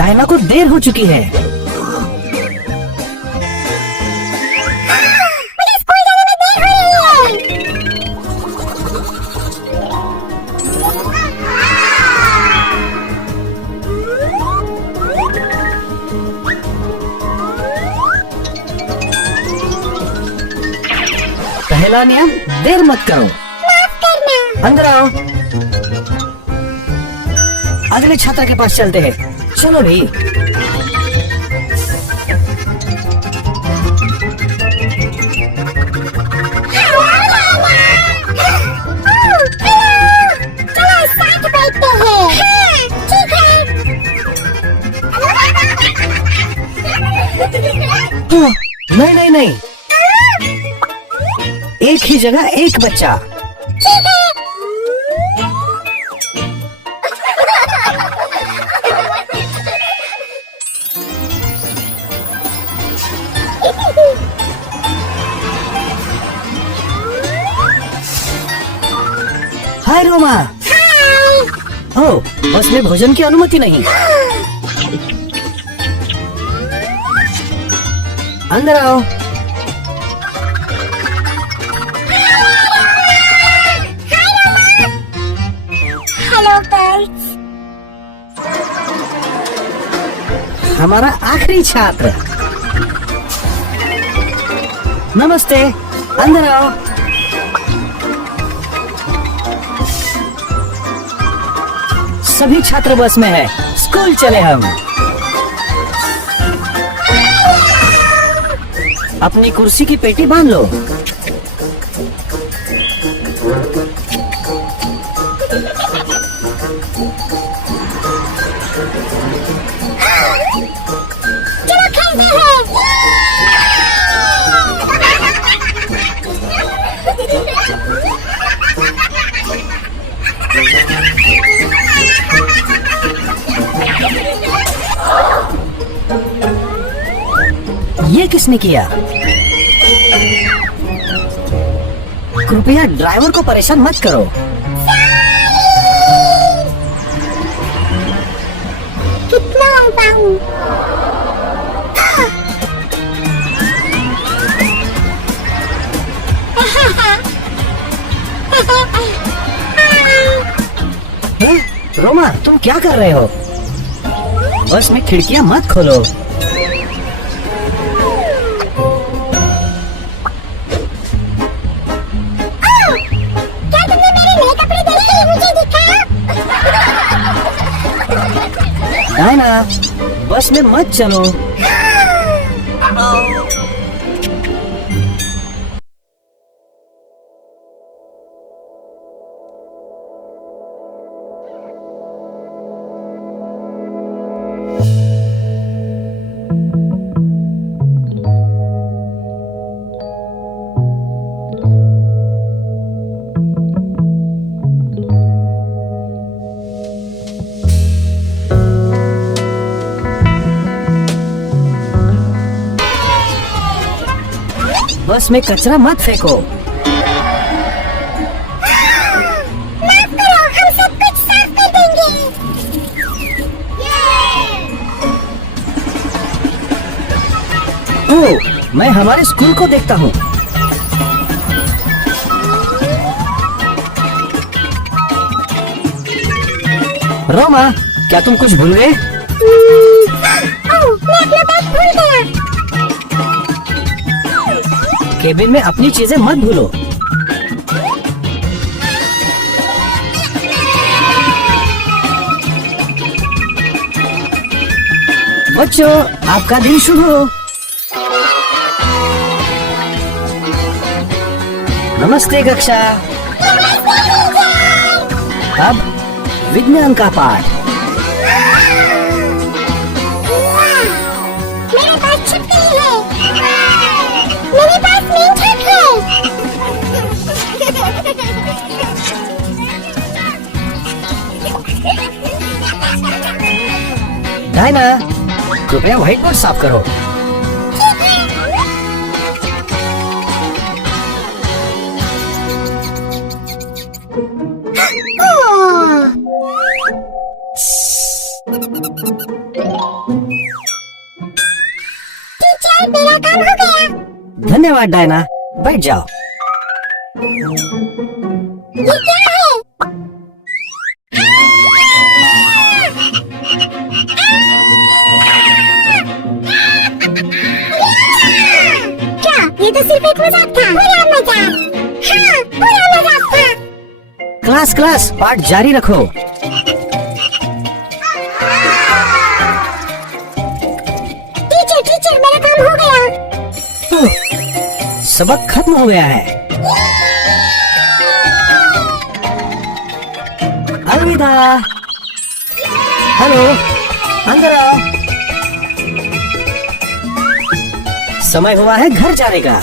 Diana को देर हो चुकी है। मुझे स्कूल जाने में देर हो रही है। पहला नियम, देर मत करो। माफ करना। अंदर आओ। अगले छात्र के पास चलते हैं। चलो भाई। चलो साथ बैठते हैं। ठीक है। नहीं नहीं नहीं, एक ही जगह एक बच्चा। ठीक है। हाय रोमा। ओह, बस में भोजन की अनुमति नहीं। अंदर आओ। Hello birds. हमारा आखिरी छात्र। नमस्ते, अंदर आओ। सभी छात्र बस में है। स्कूल चले हम। अपनी कुर्सी की पेटी बांध लो। चलो खेलते हैं। ये किसने किया? कृपया ड्राइवर को परेशान मत करो। कितना लंबा हूँ? रोमा, तुम क्या कर रहे हो? बस में खिड़कियां मत खोलो। क्या तुमने मेरे नए कपड़े देखे? मुझे दिखा। डायना, बस में मत चलो। बस में कचरा मत फेंको। माफ करो, हम सब कुछ साफ कर देंगे। ओह, मैं हमारे स्कूल को देखता हूँ। रोमा, क्या तुम कुछ भूल गए? मैं अपना बैग भूल गया। केबिन में अपनी चीजें मत भूलो। बच्चों, आपका दिन शुभ हो। नमस्ते कक्षा। अब विज्ञान का पाठ। मेरे पास छुट्टी है। मेरे पास मेंढक है। डायना, कृपया व्हाइट बोर्ड साफ करो। ओह। मेरा काम हो गया। धन्यवाद डायना, बैठ जाओ। ये क्या है? क्या ये तो सिर्फ एक मजाक था? बुरा मजाक। हाँ, बुरा मजाक था। क्लास क्लास, पाठ जारी रखो। टीचर टीचर, मेरा काम हो गया। सबक खत्म हो गया है। अलविदा। हेलो, अंदर आओ। समय हुआ है घर जाने का।